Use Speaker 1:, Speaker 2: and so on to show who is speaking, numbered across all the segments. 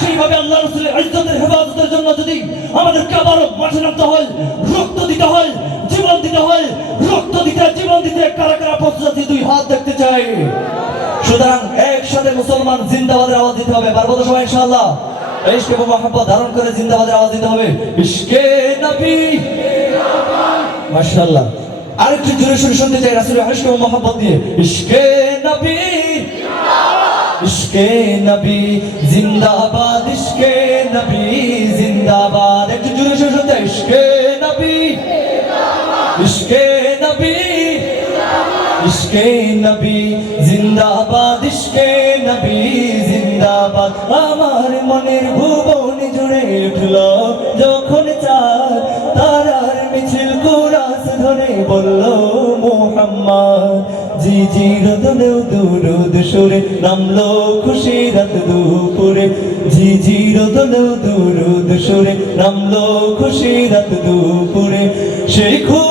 Speaker 1: সেইভাবে আল্লাহ রসুলের ইজ্জতের হেফাজতের জন্য যদি আমাদেরকে আবারও মাঠে নামতে হয়, রক্ত দিতে হয়, জীবন দিতে হয়, রক্ত দিতে, জীবন দিতে কারা কারা প্রস্তুত দুই হাত দেখতে চাই সুতরাং একসাথে মুসলমান জিন্দাবাদের আওয়াজ দিতে হবে, পারব তো সবাই ইনশাআল্লাহ? ইশকে মহব্বত ধারণ করে জিন্দাবাদের আওয়াজ দিতে হবে। ইশকে নবী। মাশাআল্লাহ। আরেকটু জোরে শুনতে চাই রাসূলের ইশকে মহব্বত দিয়ে ইশকে নবী। ইশকে নবী জিন্দাবাদ ইশকে নবী জিন্দাবাদ। একটু জোরে শুনতে চাই, ইশকে নবী ইশকে নবী ইশকে নবী জিন্দাবাদ ইশকে নবী জিন্দাবাদ। আমার মনের ভুবন জুড়ে উঠল জি জি রদনেও দুরুদ সুরে, নামলো খুশি রাত দুপুরে। জি জি রদনেও দুরুদ সুরে, নামলো খুশি রাত দুপুরে। সেই খুশিতে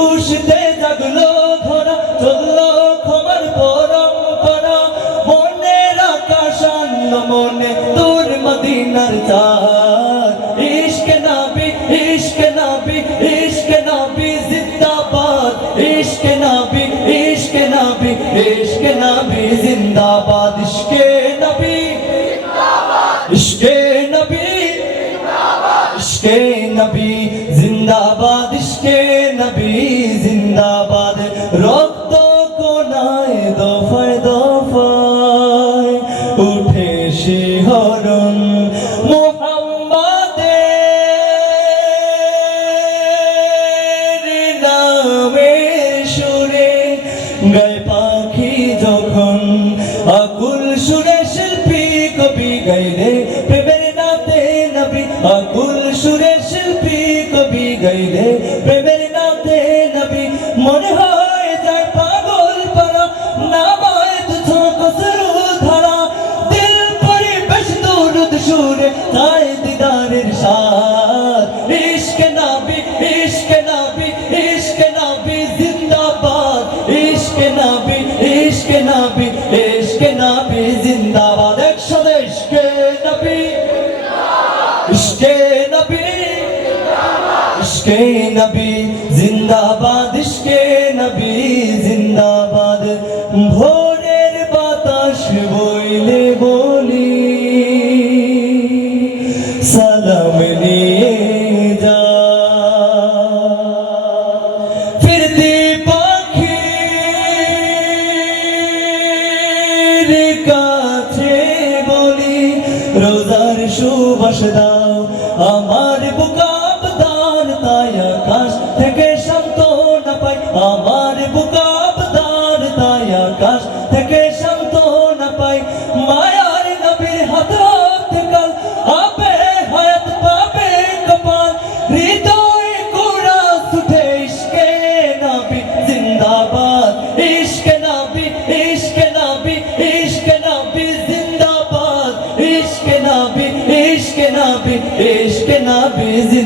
Speaker 1: নবী, জিন্দাবাদ, ইশকে নবী, জিন্দাবাদ। ভোরের বাতাস বইলে বলি, সালাম নিয়ে পাখির কাছে বলি, রোজার সুবাস দাও আমার বুকাব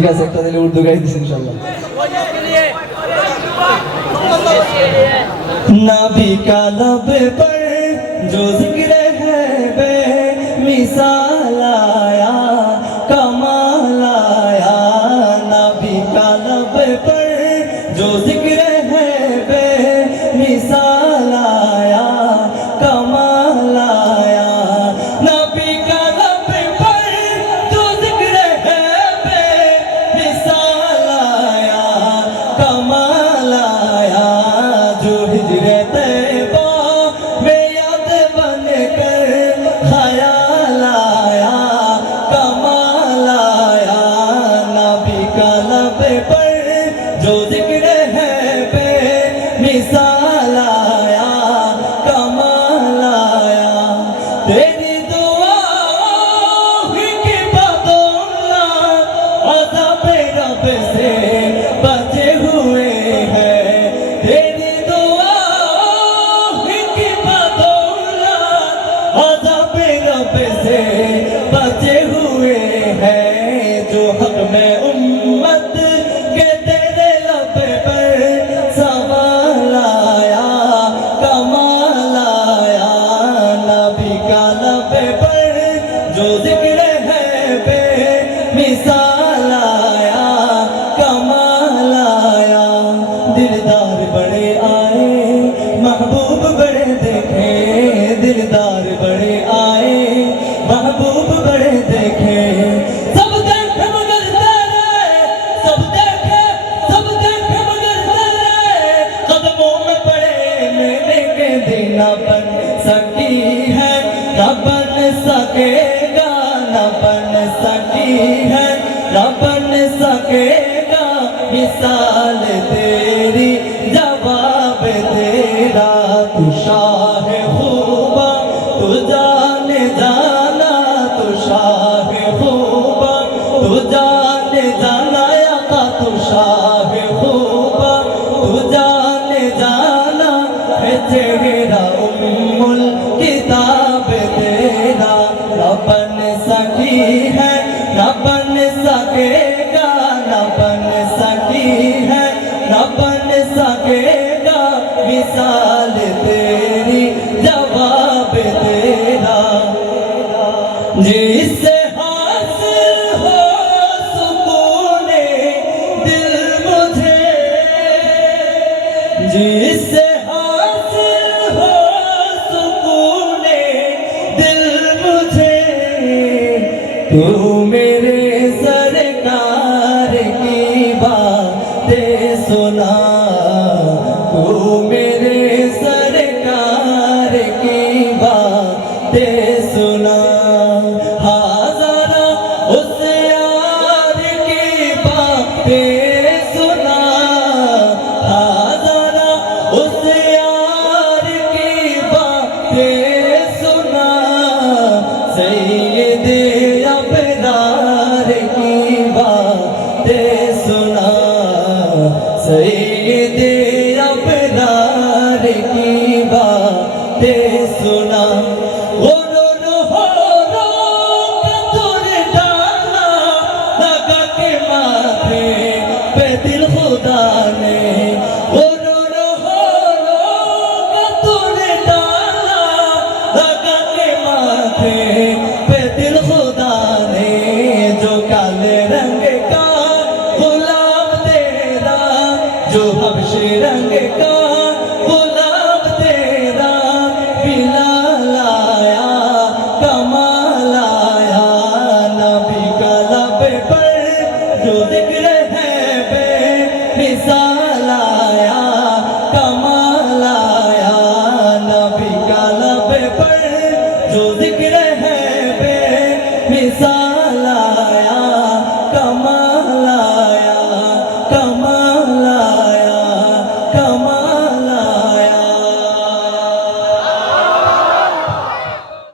Speaker 1: ঠিক আছে একটা দিলে উর্দু গাই দিচ্ছি ইনশাল্লাহ नबी का लब पर जो जिक्र है बे मिसाल आया कमाल आया नबी का लब पर जो जिक्र है बे मिसाल Isa सकेगा न बन सकी है न बन सकेगा मिसाल तेरी जवाब तेरा तुषार होगा तू जाने जाना तुषार होगा तू जान فيها तू मेरे सरकार की बातें सुना till the